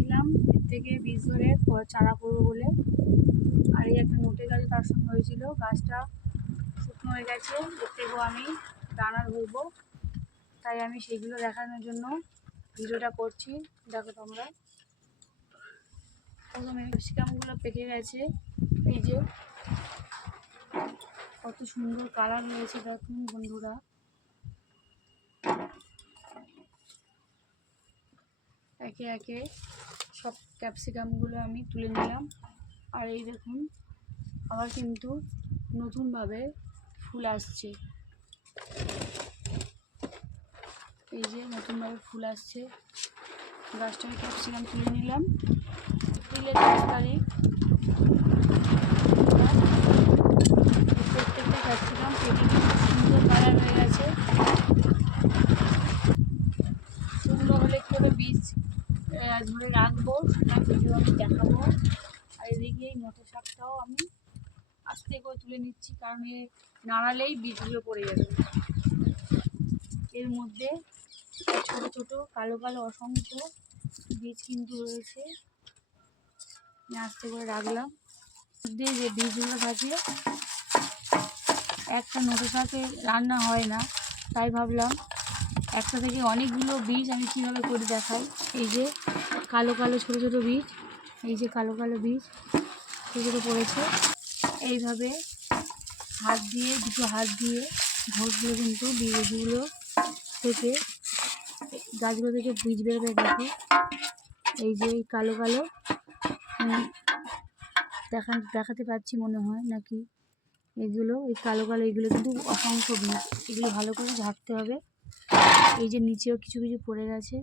গেছিলাম এর থেকে বীজ ধরে চারা করবো বলে। আর এই একটা নোটে গাছে তার সঙ্গে হয়েছিল, গাছটা শুকনো হয়ে গেছে, এর থেকেও আমি দানা ধরবো। তাই আমি সেগুলো দেখানোর জন্য ভিডিওটা করছি। দেখো তোমরা, প্রথমে ক্যাপসিকামগুলো পেকে গেছে, এই যে কত সুন্দর কালার হয়েছে দেখুন বন্ধুরা। একে একে সব ক্যাপসিকামগুলো আমি তুলে নিলাম। আর এই দেখুন আবার কিন্তু নতুনভাবে ফুল আসছে, এই যে নতুনভাবে ফুল আসছে। গাছটাকে ক্যাপসিকাম তুলে নিলাম। এপ্রিলের 10 তারিখ। প্রত্যেকটা ক্যাপসিকাম পেকে সুন্দর কালার হয়ে গেছে। শুকনো হলে কীভাবে বীজ ধরে রাখবো সেটা ভিডিও আমি দেখাবো। আর এদিকে এই মোটর শাকটাও আমি আস্তে করে তুলে নিচ্ছি, কারণ এ নাড়ালেই বীজগুলো পড়ে যাবে। এর মধ্যে ছোট ছোট কালো কালো অসংখ্য বীজ কিন্তু রয়েছে, আমি আস্তে করে রাখলাম। দিয়ে যে বীজগুলো থাকে, একটা নোটে শাকে রান্না হয় না, তাই ভাবলাম একটা থেকে অনেকগুলো বীজ আমি কীভাবে করে দেখাই। এই যে কালো কালো ছোটো ছোটো বীজ, এই যে কালো কালো বীজ ছোটো ছোটো পড়েছে। এইভাবে হাত দিয়ে, দুটো হাত দিয়ে ঘষলে কিন্তু বীজগুলো থেকে, গাছগুলো থেকে বীজ বেরোবে। দেখো এই যে এই কালো কালো দেখাতে পাচ্ছি মনে হয় নাকি, এগুলো এই কালো কালো এগুলো কিন্তু অসংখ্য বীজ। এগুলো ভালো করে ঝাড়তে হবে। এই যে নিচেও কিছু কিছু পড়ে গেছে,